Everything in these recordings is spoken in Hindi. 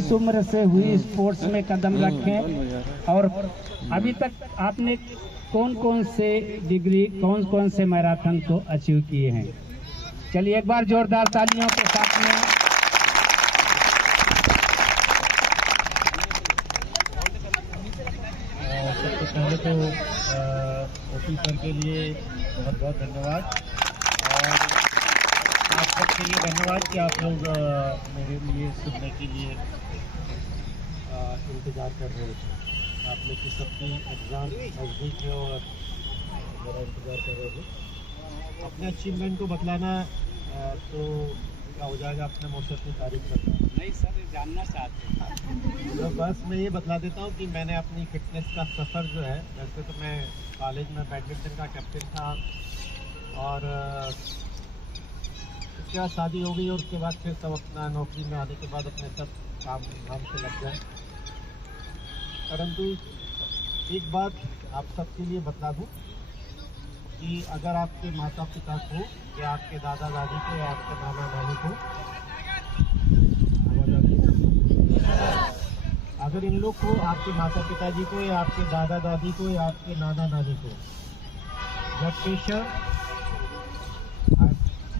इस उम्र से हुई स्पोर्ट्स में कदम रखें। और अभी तक आपने कौन कौन से डिग्री, कौन कौन से मैराथन को अचीव किए हैं? चलिए एक बार जोरदार तालियों के साथ में। सबसे पहले तो ओपी सर के लिए बहुत बहुत धन्यवाद, और आप सबके लिए धन्यवाद कि आप लोग मेरे लिए सुनने के लिए इंतज़ार कर रहे थे। आप लोग की सबकी एग्ज़ाम नज़दीक है और मेरा इंतज़ार कर रहे थे। अपने अचीवमेंट को बतलाना तो क्या हो जाएगा, अपने मुँह से अपनी तारीफ करना। नहीं सर, जानना चाहते हैं। तो बस मैं ये बतला देता हूँ कि मैंने अपनी फिटनेस का सफ़र जो है, वैसे तो मैं कॉलेज में बैडमिंटन का कैप्टन था, और उसके बाद शादी हो गई, और उसके बाद फिर सब अपना नौकरी में आने के बाद अपने सब काम धाम से लग गए। परंतु एक बात आप सबके लिए बता दूँ कि अगर आपके माता पिता को या आपके दादा दादी को या आपके नाना नानी को, अगर इन लोग को, आपके माता पिताजी को या आपके दादा दादी को या आपके नाना नानी को ब्लड प्रेशर,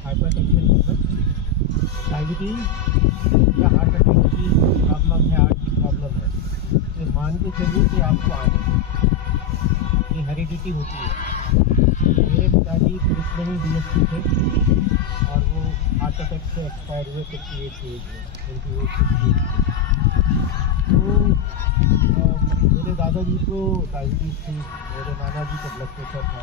हाइपरटेंशन, डायबिटीज या हार्ट अटैक की प्रॉब्लम है, हार्ट की प्रॉब्लम है, तो मान के चलिए कि आपको आने, ये हेरिडिटी होती है। मेरे पिताजी पुलिस में ही DSP थे, और वो हार्ट अटैक से एक्सपायर हुए 58 की एज में, 28 तो मेरे दादाजी को डायबिटीज़ थी, मेरे नाना जी को ब्लड प्रेशर था।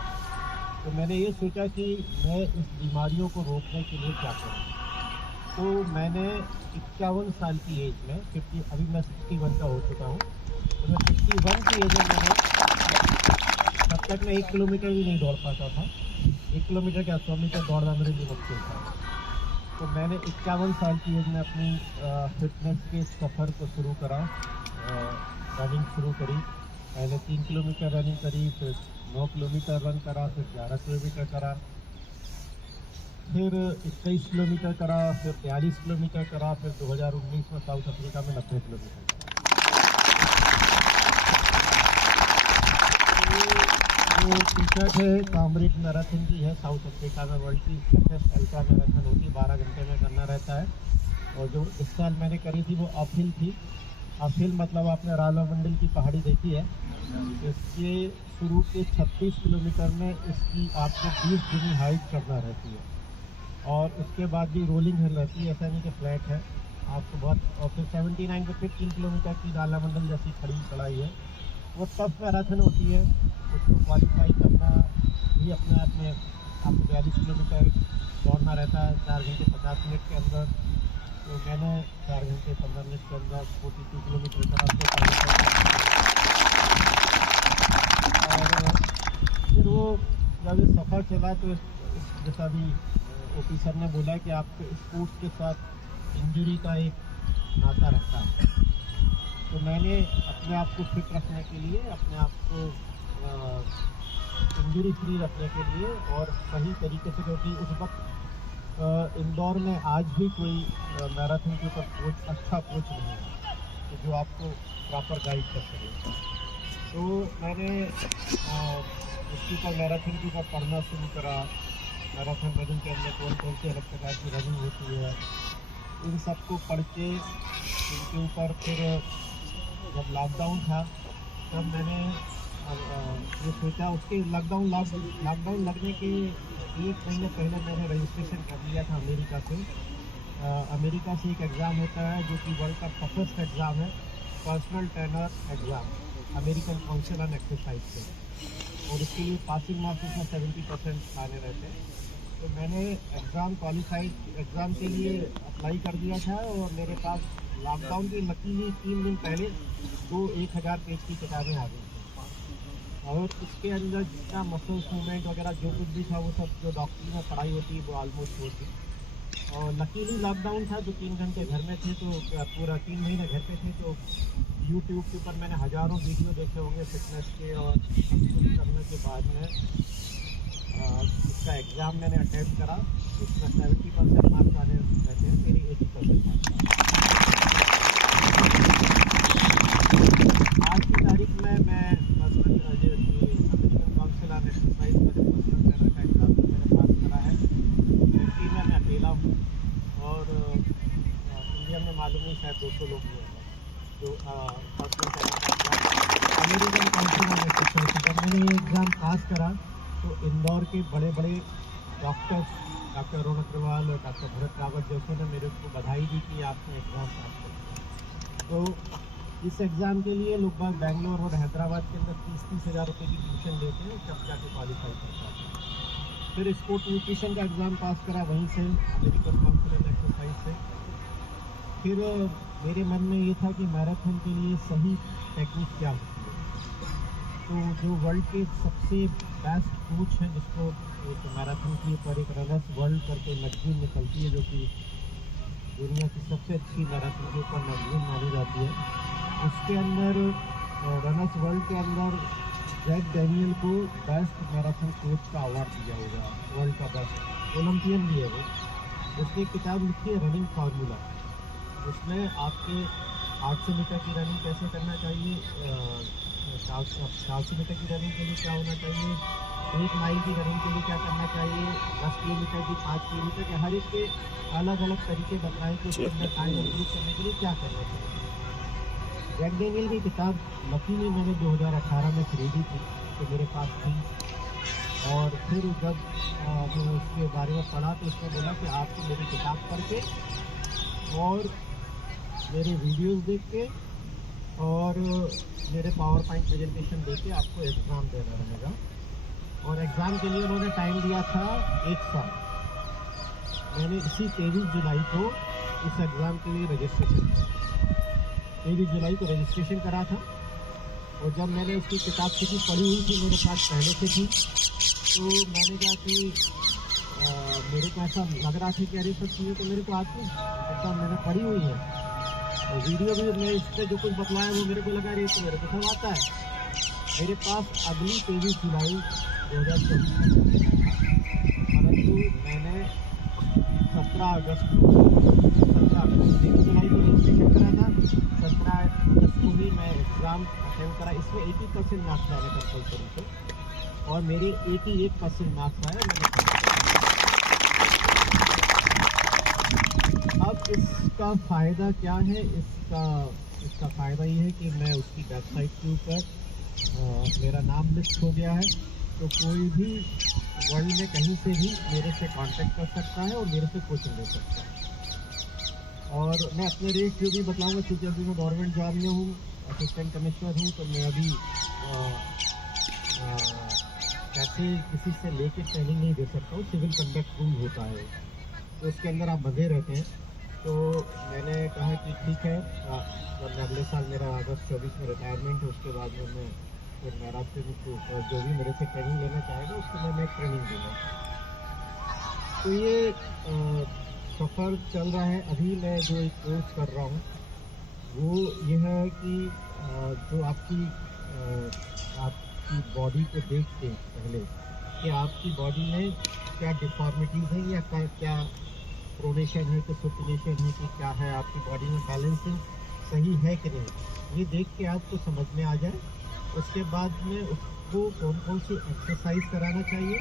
तो मैंने ये सोचा कि मैं इस बीमारियों को रोकने के लिए क्या करूँ। तो मैंने 51 साल की एज में, अभी मैं 61 का हो चुका हूँ, तो मैं 61 की एज में मैंने, तब तक मैं 1 किलोमीटर भी नहीं दौड़ पाता था। 1 किलोमीटर क्या, 100 मीटर दौड़ना मेरे लिए मुश्किल था। तो मैंने 51 साल की एज में अपनी फिटनेस के सफ़र को शुरू करा, रनिंग शुरू करी। पहले 3 किलोमीटर रनिंग करी, फिर 9 किलोमीटर रन करा, फिर 11 किलोमीटर करा, फिर 21 किलोमीटर करा, फिर 43 किलोमीटर करा, फिर 2019 में साउथ अफ्रीका में 90 किलोमीटर करा। जो टी शर्ट है कामरेड मैराथन की है, साउथ अफ्रीका में वर्ल्ड की शॉर्टेस्ट अल्ट्रा मैराथन होती है, 12 घंटे में करना रहता है। और जो इस साल मैंने करी थी वो अपहिल थी। अपहिल मतलब आपने राला मंडल की पहाड़ी देखी है, इसके शुरू के 36 किलोमीटर में इसकी आपको 20 गुनी हाइट करना रहती है, और उसके बाद भी रोलिंग हिल रहती है, ऐसा नहीं कि फ्लैट है आपको बहुत। और फिर 79 पे फिर 3 किलोमीटर की राला मंडल जैसी खड़ी चढ़ाई है। वो टफ मैराथन होती है, उसको क्वालिफाई करना भी अपने आप में आपको 42 किलोमीटर दौड़ना रहता है 4 घंटे 50 मिनट के अंदर। तो मैंने 4 घंटे 15 मिनट के अंदर 42 किलोमीटर करा, और फिर वो जब ये सफ़र चला तो जैसा भी ओपी सर ने बोला कि आपके स्पोर्ट्स के साथ इंजरी का एक नाता रहता है। तो मैंने अपने आप को फिट रखने के लिए, अपने आप को इंजरी फ्री रखने के लिए, और सही तरीके से, क्योंकि उस वक्त इंदौर में आज भी कोई मैराथन के ऊपर कोच, अच्छा कोच नहीं है तो जो आपको प्रॉपर गाइड कर सके। तो मैंने उसके ऊपर, मैराथन के ऊपर पढ़ना शुरू करा। मैराथन रनिंग के अंदर कौन कौन सी अलग प्रकार की रनिंग होती है, इन सबको पढ़ के इनके ऊपर फिर जब लॉकडाउन था तब मैंने ये सोचा, उसके लॉकडाउन लगने के 1 महीने पहले मैंने रजिस्ट्रेशन कर लिया था अमेरिका से। अमेरिका से एक एग्ज़ाम होता है जो कि वर्ल्ड का टफेस्ट एग्ज़ाम है, personal trainer exam, American council on exercise से, और इसके लिए पासिंग मार्क्स उसमें 70% आने रहते हैं। तो मैंने क्वालिफाइड एग्ज़ाम के लिए अप्लाई कर दिया था, और मेरे पास लॉकडाउन के लकीली 3 दिन पहले 1000 पेज की किताबें आ गई थी, और उसके अंदर जितना मसल्स मूवमेंट वगैरह जो कुछ भी था वो सब जो डॉक्टरी में पढ़ाई होती है वो ऑलमोस्ट होती। और लकीली लॉकडाउन था तो 3 घंटे घर में थे, तो पूरा 3 महीने घर पे थे। तो यूट्यूब के ऊपर मैंने हज़ारों वीडियो देखे होंगे फिटनेस के, और सब कुछ करने के बाद में इसका एग्ज़ाम मैंने अटेम्प्ट करा। इसमें 70% मार्क्स आने रहते हैं, मेरी 80% मार्क्स। शायद 200 लोग हुए हैं जो अमेरिकन काउंसिल ऑफ एक्सरसाइज। जब मैंने ये एग्ज़ाम पास करा तो इंदौर के बड़े बड़े डॉक्टर्स, डॉक्टर अरुण अग्रवाल और डॉक्टर भरत रावत जैसे ने मेरे को बधाई दी कि आपने एग्ज़ाम पास किया। तो इस एग्ज़ाम के लिए लोग बाग बेंगलोर और हैदराबाद के अंदर 30-30 हज़ार रुपये की ट्यूशन लेते हैं, तब जाके क्वालिफाई कर पाते हैं। फिर स्पोर्ट न्यूट्रिशन का एग्ज़ाम पास करा वहीं से, अमेरिकन काउंसिल ऑफ एक्सरसाइज से। फिर मेरे मन में ये था कि मैराथन के लिए सही टेक्निक क्या होती है। तो जो वर्ल्ड के सबसे बेस्ट कोच हैं, जिसको एक मैराथन के ऊपर एक रनर्स वर्ल्ड करके मैगजीन निकलती है, जो कि दुनिया की सबसे अच्छी मैराथन के ऊपर मैगजीन मानी जाती है, उसके अंदर रनर्स वर्ल्ड के अंदर जैक डैनियल को बेस्ट मैराथन कोच का अवार्ड दिया होगा, वर्ल्ड का बेस्ट ओलंपियन भी है वो। उसने एक किताब लिखी है रनिंग फार्मूला। उसमें आपके 800 मीटर की रनिंग कैसे करना चाहिए, 400 मीटर की रनिंग के लिए क्या होना चाहिए, 1 माइल की रनिंग के लिए क्या करना चाहिए, 10 किलोमीटर की, 5 किलोमीटर के, हर एक के अलग अलग तरीके बताएं कि उसके अंदर टाइम इम्प्रूव करने के लिए क्या करना चाहिए। जैक डैनियल की किताब लकीली मैंने 2018 में खरीदी थी, तो मेरे पास थी। और फिर जब मैं उसके बारे में पढ़ा तो उसने बोला कि आपको मेरी किताब पढ़ के और मेरे वीडियोस देख के और मेरे पावर पॉइंट प्रेजेंटेशन देख के आपको एग्ज़ाम देना रहेगा। और एग्ज़ाम के लिए उन्होंने टाइम दिया था 1 साल। मैंने इसी 23 जुलाई को इस एग्ज़ाम के लिए रजिस्ट्रेशन किया, 23 जुलाई को रजिस्ट्रेशन करा था। और जब मैंने उसकी किताब किसी पढ़ी हुई थी, मेरे पास पहले से थी, तो मैंने कहा कि मेरे को ऐसा लग रहा था कि अरे सब चीज़ें तो मेरे को आती हैं, ऐसा मैंने पढ़ी हुई है, और वीडियो भी मैं इस पर जो कुछ बतलाया वो मेरे को लगा रही तो मेरे को सब आता है। मेरे पास अगली 23 जुलाई 2024 में, परंतु मैंने 17 अगस्त को 23 जुलाई को रजिस्ट्रेशन करा था, 17 अगस्त को ही मैं एग्ज़ाम अटेंड करा। इसमें 80% मार्क्स आए कंपल्सरी थे और मेरे 81% मार्क्स आए। मैंने अब इसका फ़ायदा क्या है, इसका फ़ायदा ये है कि मैं उसकी वेबसाइट के ऊपर मेरा नाम लिस्ट हो गया है, तो कोई भी वर्ल्ड में कहीं से भी मेरे से कांटेक्ट कर सकता है और मेरे से कोचिंग ले सकता है। और मैं अपने रेट जो भी बताऊंगा, क्योंकि अभी मैं गवर्नमेंट जॉब में हूँ, असिस्टेंट कमिश्नर हूँ, तो मैं अभी कैसे किसी से लेके ट्रेनिंग नहीं दे सकता हूँ। सिविल कंडक्ट रूल होता है, तो उसके अंदर आप बंधे रहते हैं। तो मैंने कहा कि ठीक है, जब अगले साल मेरा अगस्त 24 में रिटायरमेंट है, उसके बाद में मैं फिर मैराथन को जो भी मेरे से ट्रेनिंग लेना चाहेगा उसको मैं ट्रेनिंग दूँगा। तो ये सफ़र चल रहा है। अभी मैं जो एक कोर्स कर रहा हूँ वो ये है कि जो आपकी बॉडी को देख के पहले कि आपकी बॉडी में क्या डिफॉर्मिटीज़ हैं या क्या प्रोनेशन है कि सुपिनेशन है कि क्या है, आपकी बॉडी में बैलेंसिंग सही है कि नहीं, ये देख के आपको समझ में आ जाए। उसके बाद में उसको कौन कौन सी एक्सरसाइज कराना चाहिए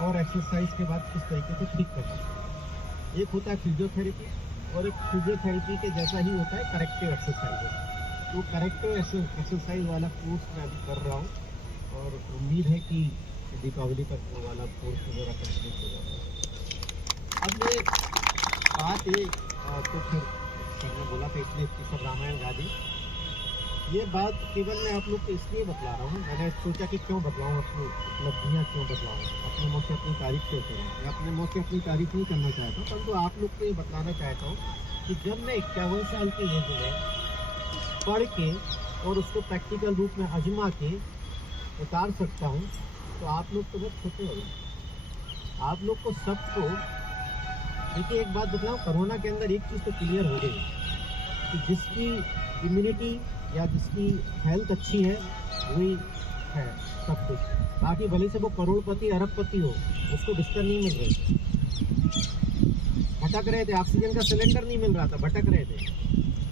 और एक्सरसाइज के बाद किस तरीके से ठीक करना चाहिए। एक होता है फिजियोथेरेपी और एक फिजियोथेरेपी के जैसा ही होता है करेक्टिव एक्सरसाइज। तो करेक्टिव एक्सरसाइज वाला कोर्स मैं अभी कर रहा हूँ और उम्मीद है कि दीपावली तक वो वाला कोर्स मेरा कंप्लीट हो जाएगा। अब ये बात ये तो फिर मैंने बोला था इसलिए इसकी सब रामायण गा दी। ये बात केवल मैं आप लोग को इसलिए बतला रहा हूँ, मैंने सोचा कि क्यों बतलाऊँ, अपनी उपलब्धियाँ क्यों बतलाऊँ, अपने मुँह से अपनी तारीफ क्यों करूँ। मैं अपने मुँह से अपनी तारीफ नहीं करना चाहता हूँ, परंतु आप लोग को ये बताना चाहता हूँ कि जब मैं 51 साल की एज में पढ़ के और उसको प्रैक्टिकल रूप में आजमा के उतार सकता हूँ, तो आप लोग तो बहुत छोटे हो। आप लोग को सबको देखिए, एक बात बताऊँ, कोरोना के अंदर एक चीज़ तो क्लियर हो गई कि जिसकी इम्यूनिटी या जिसकी हेल्थ अच्छी है वही है सब कुछ। बाकी भले से वो करोड़पति अरबपति हो, उसको बिस्तर नहीं मिल रहे, भटक रहे थे, ऑक्सीजन का सिलेंडर नहीं मिल रहा था, भटक रहे थे।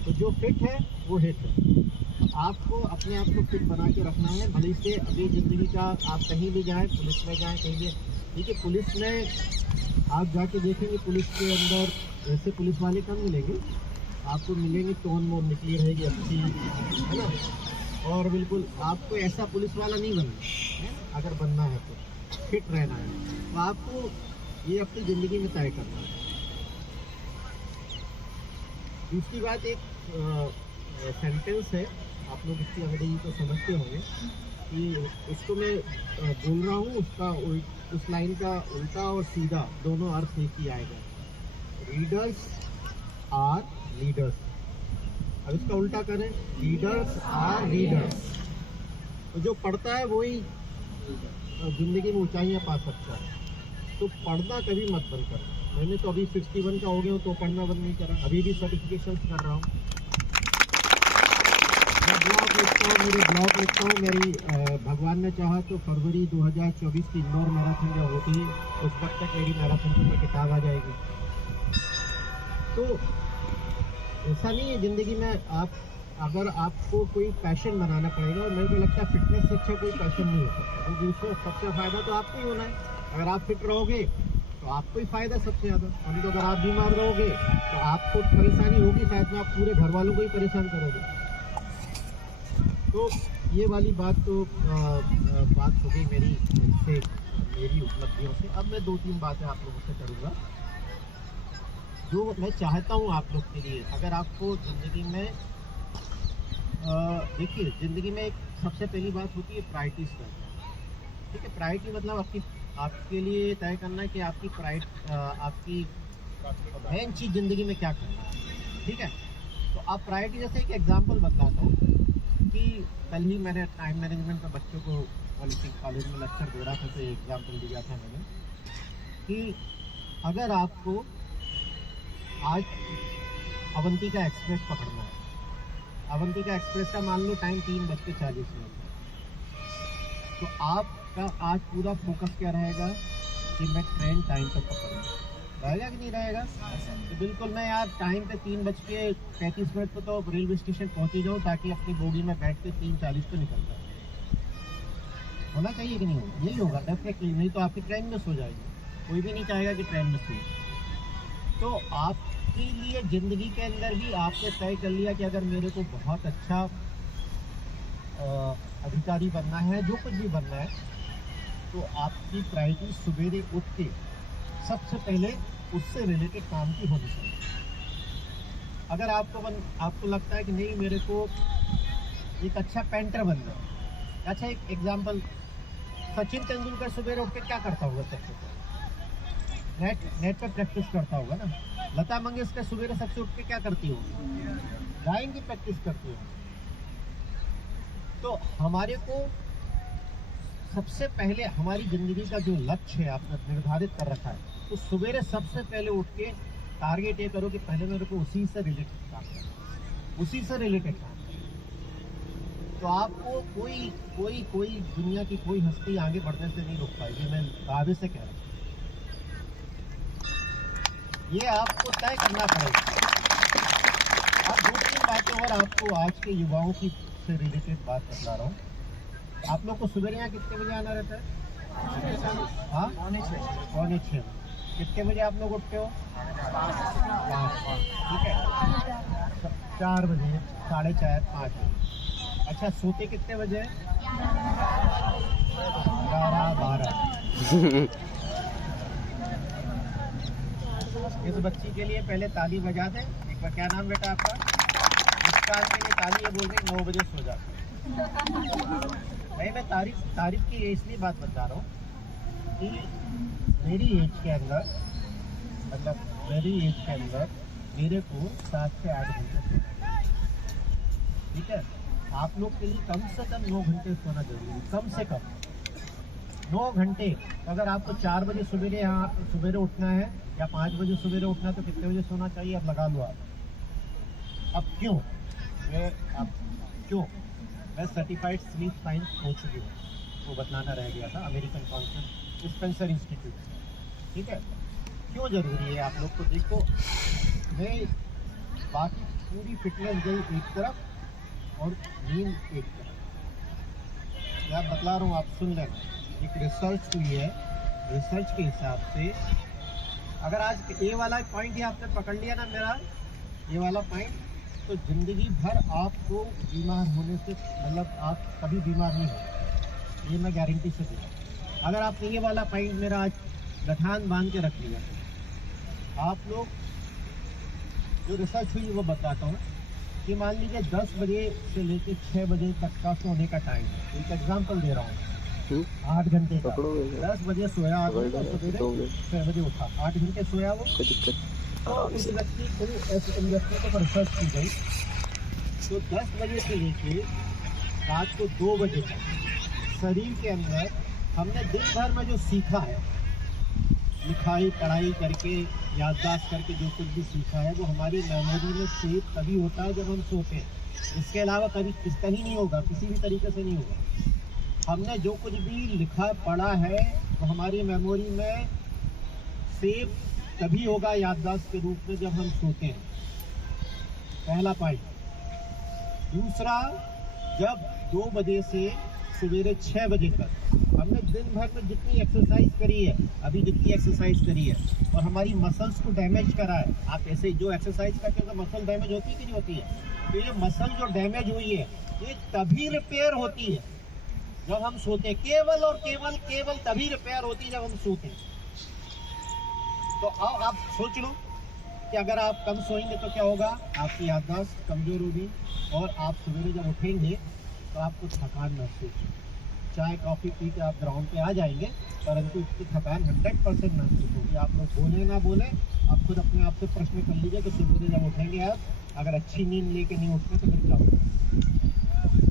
तो जो फिट है वो हिट है। आपको अपने आप को फिट बना के रखना है। भले से अभी ज़िंदगी का आप कहीं भी जाएँ, पुलिस में जाएँ, कहीं भी, देखिए पुलिस में आप जाके देखेंगे, पुलिस के अंदर ऐसे पुलिस वाले कम मिलेंगे, आपको मिलेंगे, टोन मोन निकली रहेगी अच्छी, है ना। और बिल्कुल आपको ऐसा पुलिस वाला नहीं बनना है, अगर बनना है तो फिट रहना है, तो आपको ये अपनी ज़िंदगी में तय करना है। दूसरी बात, एक सेंटेंस है, आप लोग इसकी अंग्रेजी को समझते होंगे, कि उसको मैं बोल रहा हूँ, उसका उस लाइन का उल्टा और सीधा दोनों अर्थ एक ही आएगा। Readers are leaders. अब इसका उल्टा करें, लीडर्स आर रीडर्स। तो जो पढ़ता है वही ज़िंदगी में ऊंचाइयां पा सकता है। तो पढ़ना कभी मत बंद करो। मैंने तो अभी 61 का हो गया हूँ तो पढ़ना बंद नहीं करा, अभी भी सर्टिफिकेशन कर रहा हूँ। मैं ब्लॉग लिखता हूँ, मेरे ब्लॉग लिखता हूँ। मेरी भगवान ने चाहा तो फरवरी 2024 की इंदौर मैराथन जब होती है उस वक्त तक मेरी मैराथन की किताब आ जाएगी। तो ऐसा नहीं है ज़िंदगी में, आप अगर आपको कोई पैशन बनाना पड़ेगा, और मेरे को लगता है फिटनेस से अच्छा कोई पैशन नहीं हो सकता, क्योंकि उसमें सबसे फ़ायदा तो आपको ही होना है। अगर आप फिट रहोगे तो आपको ही फ़ायदा सबसे ज़्यादा। अभी तो अगर आप बीमार रहोगे तो आपको परेशानी होगी, साथ में आप पूरे घर वालों को ही परेशान करोगे। तो ये वाली बात तो बात हो गई मेरी से, मेरी उपलब्धियों से। अब मैं 2-3 बातें आप लोगों से करूँगा जो मैं चाहता हूँ आप लोग के लिए। अगर आपको ज़िंदगी में देखिए, ज़िंदगी में एक सबसे पहली बात होती है प्रायोरिटीज़ का। ठीक है, प्रायोरिटी मतलब आपके लिए तय करना है कि आपकी आपकी मेन चीज़ ज़िंदगी में क्या करना है। ठीक है, तो आप प्रायोरिटी, जैसे एक एग्जांपल बताता हूँ कि कल ही मैंने टाइम मैनेजमेंट पर बच्चों को पॉलिटिक्स कॉलेज में लेक्चर दे रहा था, तो एग्जांपल दिया था मैंने कि अगर आपको आज अवंतिका एक्सप्रेस पकड़ना है, अवंतिका एक्सप्रेस का मान लो टाइम 3:40 है, तो आपका आज पूरा फोकस क्या रहेगा कि मैं ट्रेन टाइम पर पकड़ूँ, रहेगा कि नहीं रहेगा? तो बिल्कुल मैं यार टाइम पे 3:35 पर तो रेलवे स्टेशन पहुँच ही जाऊँ, ताकि अपनी बोगी में बैठ के 3:40 पर निकल जाऊँ। होना चाहिए कि नहीं होगा? यही होगा डेफिनेटली, नहीं तो आपकी ट्रेन मिस हो जाएगी। कोई भी नहीं चाहेगा कि ट्रेन मिस हो। तो आपके लिए ज़िंदगी के अंदर भी आपने तय कर लिया कि अगर मेरे को बहुत अच्छा अधिकारी बनना है, जो कुछ भी बनना है, तो आपकी प्रायोरिटी सवेरे उठ के सबसे पहले उससे रिलेटेड काम की होनी चाहिए। अगर आपको लगता है कि नहीं मेरे को एक अच्छा पेंटर बनना है, अच्छा एक एग्जांपल, सचिन तेंदुलकर सवेरे उठ के क्या करता होगा? सबसे पहले नेट पर प्रैक्टिस करता होगा ना। लता मंगेशकर सवेरे सबसे उठ के क्या करती होगी? गायन की प्रैक्टिस करती होगी। तो हमारे को सबसे पहले हमारी ज़िंदगी का जो लक्ष्य है आपने निर्धारित कर रखा है, तो सवेरे सबसे पहले उठ के टारगेट ये करो कि पहले मेरे को उसी से रिलेटेड काम करना, उसी से रिलेटेड काम करना। तो आपको कोई दुनिया की कोई हस्ती आगे बढ़ने से नहीं रोक पाएगी, मैं दावे से कह रहा हूँ। ये आपको तय करना पड़ेगा। अब 2-3 बातें और आपको आज के युवाओं की से रिलेटेड बात बता रहा हूँ। आप लोग को सवेरे यहाँ कितने बजे आना रहता है? हाँ, 5:45। कितने बजे आप लोग उठते हो? 5। ठीक है, 4 बजे, 4:30, 5 बजे। अच्छा, सोते कितने बजे? 11-12। इस बच्ची के लिए पहले ताली बजा दें एक बार। क्या नाम बेटा आपका? मुस्कान के लिए ताली ये बोल रही 9 बजे सो जाते। नहीं, मैं तारीफ की इसलिए बात बता रहा हूँ कि मेरी एज के अंदर, मतलब मेरे को 7 से 8 घंटे सोना, ठीक है? आप लोग के लिए कम से कम 9 घंटे सोना जरूरी है, कम से कम 9 घंटे। अगर आपको 4 बजे सवेरे उठना है या 5 बजे सवेरे उठना है, तो कितने बजे सोना चाहिए? अब लगा लो आप। अब क्यों मैं सर्टिफाइड स्लीप साइंस कोच भी हूँ, वो बताना रह गया था, अमेरिकन काउंसिल स्पेंसर इंस्टीट्यूट। ठीक है, क्यों ज़रूरी है आप लोग को? देखो, मैं बाकी पूरी फिटनेस गई एक तरफ और नींद एक तरफ। मैं बतला रहा हूँ, आप सुन लेना। एक रिसर्च हुई है, रिसर्च के हिसाब से अगर आज ए वाला पॉइंट ही आपने पकड़ लिया ना मेरा, ये वाला पॉइंट, तो जिंदगी भर आपको बीमार होने से मतलब आप कभी बीमार नहीं हो, ये मैं गारंटी से दूँ। अगर आपने ये वाला पॉइंट मेरा आज गठान बांध के रख लिया, आप लोग जो रिसर्च हुई वो बताता हूँ कि मान लीजिए 10 बजे से लेकर 6 बजे तक का सोने का टाइम है। एक एग्जांपल दे रहा हूँ, 8 घंटे का। 10 बजे सोया आदमी तो सवेरे 6 बजे उठा, 8 घंटे सोया वो। तो उस व्यक्ति को उन व्यक्ति को रिसर्च की गई, तो 10 बजे से लेकर रात को 2 बजे तक शरीर के अंदर हमने दिन भर में जो सीखा है, लिखाई पढ़ाई करके याददाश्त करके जो कुछ भी सीखा है, वो हमारी मेमोरी में सेव तभी होता है जब हम सोते हैं। इसके अलावा कहीं नहीं होगा, किसी भी तरीके से नहीं होगा। हमने जो कुछ भी लिखा पढ़ा है वो हमारी मेमोरी में सेव तभी होगा याददाश्त के रूप में जब हम सोते हैं, पहला पॉइंट। दूसरा, जब 2 बजे से सवेरे 6 बजे तक हमने दिन भर में जितनी एक्सरसाइज करी है, अभी जितनी एक्सरसाइज करी है और हमारी मसल्स को डैमेज करा है, आप ऐसे जो एक्सरसाइज करते हो तो मसल डैमेज होती है कि नहीं होती है? तो ये मसल जो डैमेज हुई है ये तभी रिपेयर होती है जब हम सोते हैं, केवल और केवल तभी रिपेयर होती है जब हम सोते हैं। तो अब आप सोच लो कि अगर आप कम सोएंगे तो क्या होगा, आपकी याददाश्त कमजोर होगी और आप सवेरे जब उठेंगे तो आपको थकान महसूस होगी। चाय कॉफ़ी पी के आप ग्राउंड पे आ जाएंगे, परंतु इसकी थकान 100% महसूस होगी। आप लोग बोले ना बोले, आप खुद अपने आप से प्रश्न कर लीजिए कि सुबह जब उठेंगे आप, अगर अच्छी नींद लेके नहीं उठते तो फिर क्या होगा।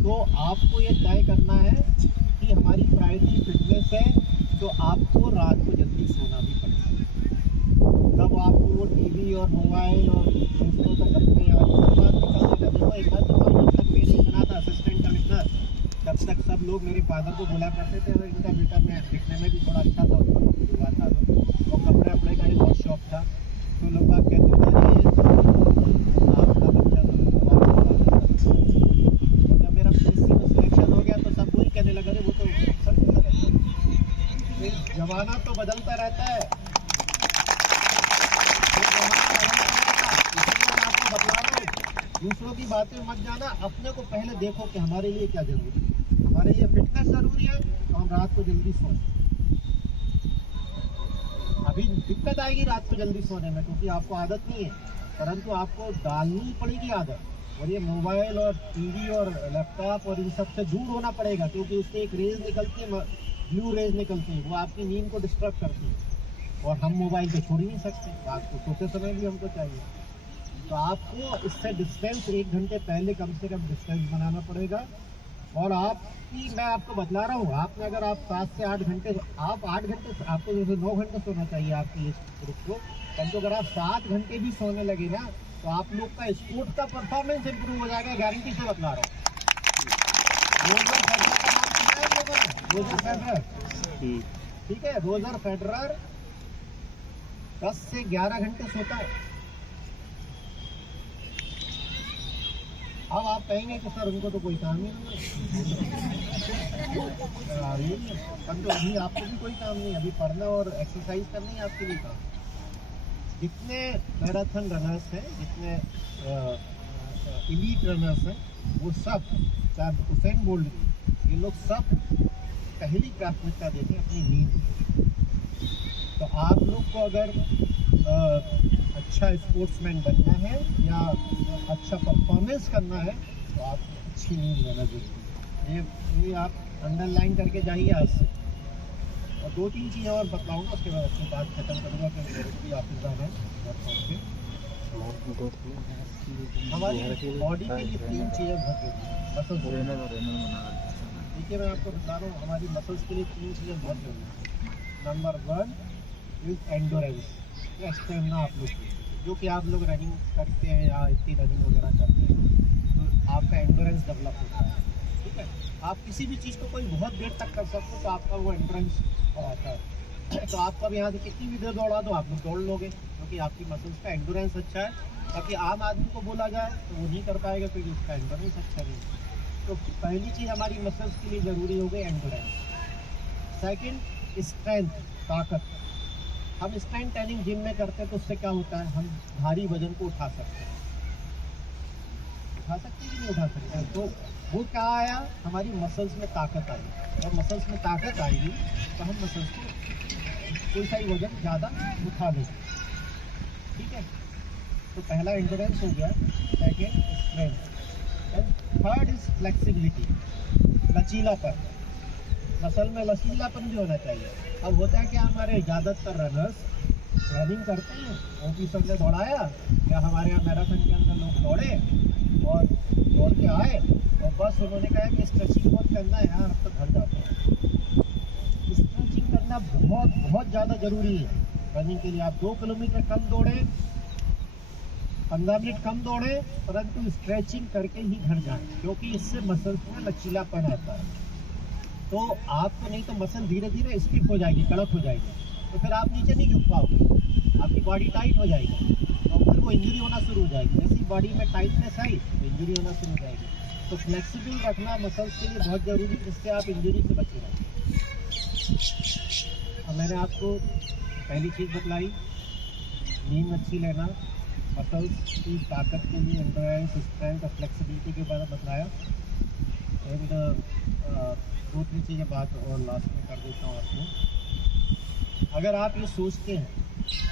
तो आपको ये तय करना है कि हमारी प्रायोरिटी फिटनेस है, तो आपको रात को जल्दी सोना भी पड़ेगा। तब आपको वो टीवी और मोबाइल और दोस्तों तक अपने यार बात निकलने लगे। एक बात तो जब तक मैं नहीं बना था असिस्टेंट कमिश्नर, तब तक सब लोग मेरे फादर को बोला करते थे, और इनका बेटा, मैं दिखने में भी थोड़ा अच्छा था युवा था तो, और कपड़े वपड़े का भी बहुत शौक था। तो लोग बात कहते थे आपका बच्चा तो, और जब मेरा PSC में सिलेक्शन हो गया तो सब वही कहने लगा, वो तो सब रहता है। जमाना तो बदलता रहता है, दूसरों की बातें मत जाना, अपने को पहले देखो कि हमारे लिए क्या जरूरी है। हमारे लिए फिटनेस जरूरी है तो हम रात को जल्दी सोएं। अभी दिक्कत आएगी रात को जल्दी सोने में क्योंकि आपको आदत नहीं है, परंतु आपको डालनी पड़ेगी आदत। और ये मोबाइल और टीवी और लैपटॉप और इन सब से दूर होना पड़ेगा, क्योंकि उससे एक रेज निकलती है, ब्लू रेज निकलती है, वो आपकी नींद को डिस्टर्ब करती है। और हम मोबाइल पे छोड़ ही नहीं सकते, रात को सोते समय भी हमको चाहिए। तो आपको इससे डिस्टेंस 1 घंटे पहले कम से कम डिस्टेंस बनाना पड़ेगा। और आपकी, मैं आपको बतला रहा हूँ, आपने अगर आप 7 से 8 घंटे, आप 8 घंटे, आपको जैसे 9 घंटे सोना चाहिए आपकी इस ग्रुप को, परंतु अगर आप 7 घंटे भी सोने लगे ना तो आप लोग का स्पोर्ट का परफॉर्मेंस इंप्रूव हो जाएगा, गारंटी से बतला रहा हूँ। रोजर फेडरर का नाम सुना है लोगों ने? रोजर फेडरर, ठीक है, रोजर फेडरर 10 से 11 घंटे सोता है। अब आप कहेंगे कि सर उनको तो कोई काम ही नहीं है, परंतु अभी आपको भी कोई काम नहीं, अभी पढ़ना और एक्सरसाइज करना ही आपके लिए काम। जितने मैराथन रनर्स हैं, जितने एलीट रनर्स हैं, वो सब, चाहे हुसैन बोल्ट, ये लोग सब पहली प्राथमिकता देते हैं अपनी नींद। तो आप लोग को अगर अच्छा स्पोर्ट्समैन बनना है या अच्छा परफॉर्मेंस करना है तो आप अच्छी नींद लेना जरूरी है। ये आप अंडरलाइन करके जाइए आज से। और 2-3 चीज़ें और बताऊँगा, उसके बाद अपनी बात खत्म करूँगा कि मेरे भी ऑफिस जाना है। हमारी बॉडी के लिए 3 चीज़ें बहुत जरूरी है। मसल्स, ठीक है, मैं आपको बता रहा हूँ, हमारी मसल्स के लिए 3 चीज़ें बहुत जरूरी है। Number 1 is endurance, stamina. आप लोग जो कि आप लोग रनिंग करते हैं या इतनी रनिंग वगैरह करते हैं तो आपका एंडोरेंस डेवलप होता है, ठीक है। आप किसी भी चीज़ को कोई बहुत देर तक कर सकते हो तो आपका वो एंडोरेंस आता है। तो आपका भी यहाँ से कितनी भी देर दौड़ा दो आप लोग दौड़ लोगे, क्योंकि आपकी मसल्स का एंडोरेंस अच्छा है। ताकि आम आदमी को बोला जाए तो वो नहीं कर पाएगा क्योंकि उसका एंडोरेंस अच्छा नहीं। तो पहली चीज़ हमारी मसल्स के लिए ज़रूरी हो गई एंडोरेंस। सेकंड, स्ट्रेंथ, ताकत। हम स्ट्रेंथ ट्रेनिंग जिम में करते हैं तो उससे क्या होता है, हम भारी वजन को उठा सकते हैं। उठा सकते हैं कि नहीं उठा सकते हैं? तो वो क्या आया, हमारी मसल्स में ताकत आई, और मसल्स में ताकत आएगी तो हम मसल्स को कोई सा ही वजन ज़्यादा उठा लेंगे। ठीक है, तो पहला एंड्योरेंस हो गया, second strength, and third is flexibility, लचीलापन। मसल में लचीलापन भी होना चाहिए। अब होता है क्या, हमारे ज़्यादातर रनर्स रनिंग करते हैं, ऑफिसर ने दौड़ाया या हमारे यहाँ मैराथन के अंदर लोग दौड़े और दौड़ के आए और बस उन्होंने कहा कि स्ट्रेचिंग बहुत करना है यार, अब तो घर जाते हैं। स्ट्रेचिंग करना बहुत बहुत ज़्यादा ज़रूरी है रनिंग के लिए। आप 2 किलोमीटर कम दौड़े, 15 मिनट कम दौड़े, परंतु स्ट्रेचिंग करके ही घर जाएं, क्योंकि इससे मसल्स में लचीलापन आता है। तो आपको नहीं तो मसल धीरे धीरे स्टिफ हो जाएगी, कड़क हो जाएगी, तो फिर आप नीचे नहीं झुक पाओगे, आपकी बॉडी टाइट हो जाएगी और फिर वो इंजरी होना शुरू हो जाएगी। जैसी बॉडी में टाइटनेस आई तो इंजरी होना शुरू हो जाएगी। तो फ्लेक्सिबल रखना मसल्स के लिए बहुत ज़रूरी है, जिससे आप इंजरी से बचे रहें। अब मैंने आपको पहली चीज़ बतलाई, नींद अच्छी लेना, मसल्स की ताकत के लिए एंड्योरेंस, स्ट्रेंथ और फ्लेक्सिबिलिटी के बारे में बतलाया। एंड 2-3 चीज़ें बात और लास्ट में कर देता हूँ आपको। अगर आप ये सोचते हैं,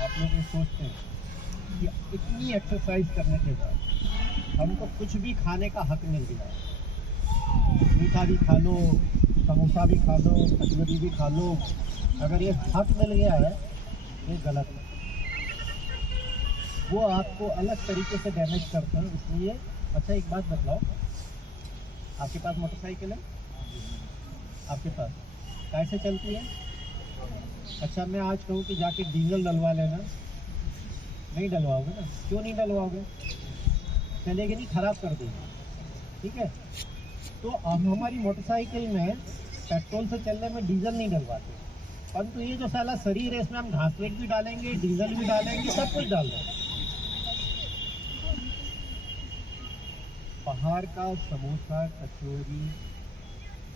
आप लोग ये सोचते हैं कि इतनी एक्सरसाइज करने के बाद हमको कुछ भी खाने का हक मिल गया है, मीठा भी खा लो, समोसा भी खा लो, कचौरी भी खा लो, अगर ये हक मिल गया है ये गलत है। वो आपको अलग तरीके से डैमेज करते हैं, इसलिए। अच्छा एक बात बतलाओ, आपके पास मोटरसाइकिल है? आपके पास कैसे चलती है? अच्छा मैं आज कहूँ कि जाके डीजल डलवा लेना, नहीं डलवाओगे ना? क्यों नहीं डलवाओगे? चलेगी नहीं, खराब कर देगी। ठीक है, तो अब हमारी मोटरसाइकिल में पेट्रोल से चलने में डीजल नहीं डलवाते, परंतु ये जो साला शरीर है इसमें हम घासलेट भी डालेंगे, डीजल भी डालेंगे, सब कुछ डाल देंगे। बाहर का समोसा, कचौरी,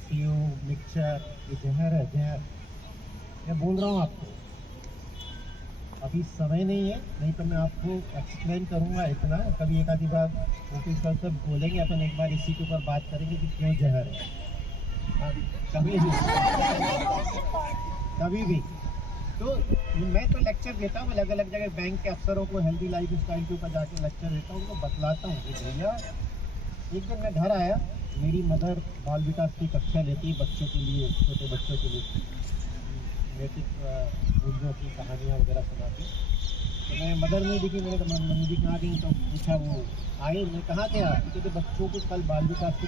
सेव, मिक्सचर, ये जहर है, जहर। मैं बोल रहा हूँ आपको, अभी समय नहीं है, नहीं तो मैं आपको एक्सप्लेन करूँगा इतना। कभी एक आधी बार ऑफिसर सब बोलेंगे, अपन एक बार इसी के ऊपर बात करेंगे कि क्यों जहर है। कभी भी कभी भी तो मैं तो लेक्चर देता हूँ अलग अलग जगह, बैंक के अफसरों को हेल्दी लाइफ स्टाइल के ऊपर जाके लेक्चर देता हूँ, उनको बतलाता हूँ कि भैया। एक दिन मैं घर आया, मेरी मदर बाल विकास की कक्षा लेती है बच्चों के लिए, छोटे बच्चों के लिए नैतिक मूल्यों की कहानियाँ वगैरह सुनाती। तो मैं मदर नहीं दिखी, मैंने कहा मम्मी जी कहाँ गई, तो पूछा, वो आए, मैं कहाँ थे आप? क्योंकि बच्चों को कल बाल विकास